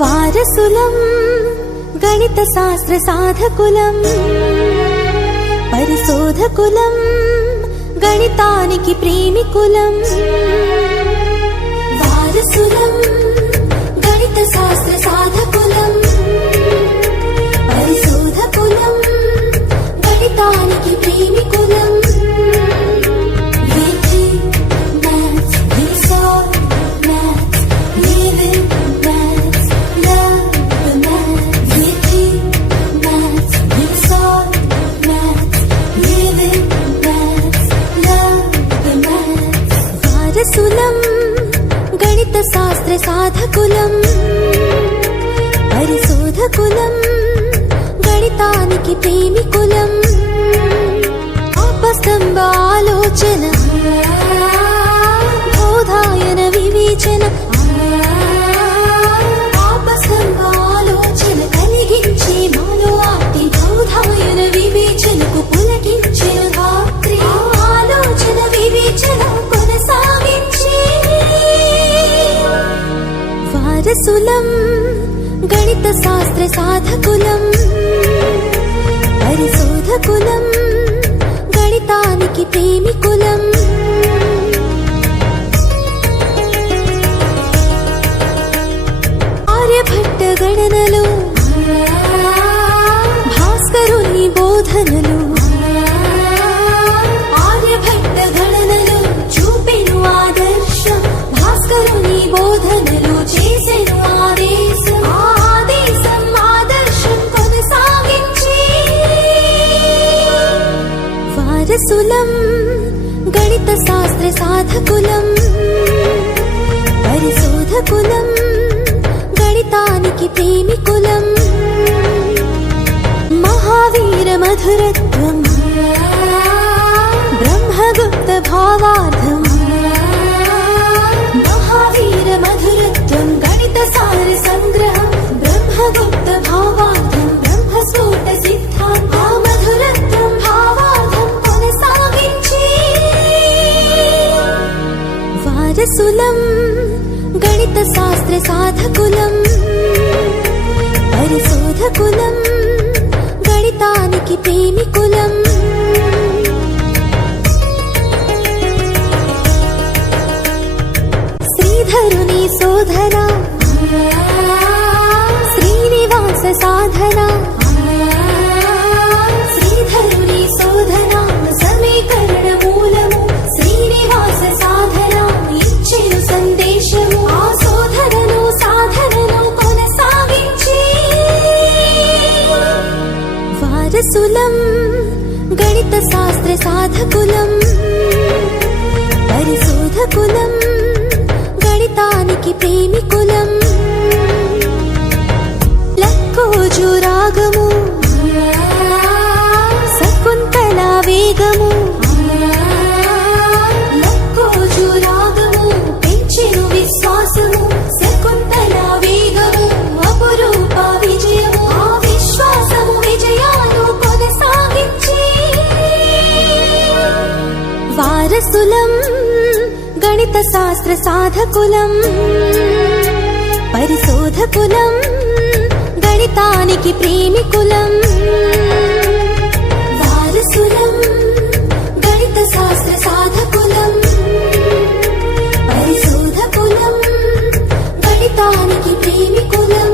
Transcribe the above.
వారసులం గణిత శాస్త్ర సాధకులం, పరిశోధకులం, గణితానికి ప్రేమికులం. వారసులం గణిత శాస్త్ర సాధకులం, పరిశోధకులం, గణితానికి ప్రేమికులం. వారసులం గణిత శాస్త్ర సాధకులం, పరిశోధకులం, గణితానికి ప్రేమికులం. ఆపస్తంభ ఆలోచన, బోధాయన వివేచన, ఆపస్తంభ ఆలోచన కలిగించే మాలో ఆర్తి, బోధాయన వివేచనకు పులకించిన రాత్రి. ఆలోచన వివేచన కొనసాగించే వారసులం గణిత శాస్త్ర సాధకులం, పరిశోధకులం, గణితానికి ప్రేమికులం. ఆర్యభట్ట గణనలు, భాస్కరుని బోధనలు, ఆర్యభట్ట గణనలు చూపెను ఆదర్శం, భాస్కరుని బోధనలు చేసెను ఆదేశం. ఆదేశం ఆదర్శం కొనసాగించి వారసులం గణిత శాస్త్ర సాధకులం, పరిశోధకులం, గణితానికి ప్రేమికులం. మహావీర మధురత్వం, బ్రహ్మగుప్త భావార్థం, మహావీర మధురత్వం, గణిత సార సంగ్రహం, బ్రహ్మగుప్త భావార్థం, బ్రహ్మస్ఫోట సిద్ధాంతం, మధురత్వం భావార్థం కొనసాగించి వారసులం గణిత శాస్త్ర సాధకులం, పరిశోధకులం, గణితానికి ప్రేమికులం. శ్రీధరుని శోధన, శ్రీనివాస సాధన, శ్రీధరుని శోధన సమీకరణ మూలము, శ్రీనివాస సాధన ఇచ్చెను సందేశము. ఆ శోధనను సాధనను కొనసాగించి వారసులం గణిత శాస్త్ర సాధకులం, పరిశోధకులం, గణితానికి ప్రేమికులం. లక్కోజు రాగము, శకుంతల వేగము, లక్కోజు రాగము పెంచెను విశ్వాసము, శకుంతల వేగము అపురూప విజయము. ఆ విశ్వాసము విజయాలు కొనసాగించి వారసులం గణిత శాస్త్ర సాధకులం, పరిశోధకులం, గణితానికి ప్రేమికులం. వారసులం గణిత శాస్త్ర సాధకులం, పరిశోధకులం, గణితానికి ప్రేమికులం.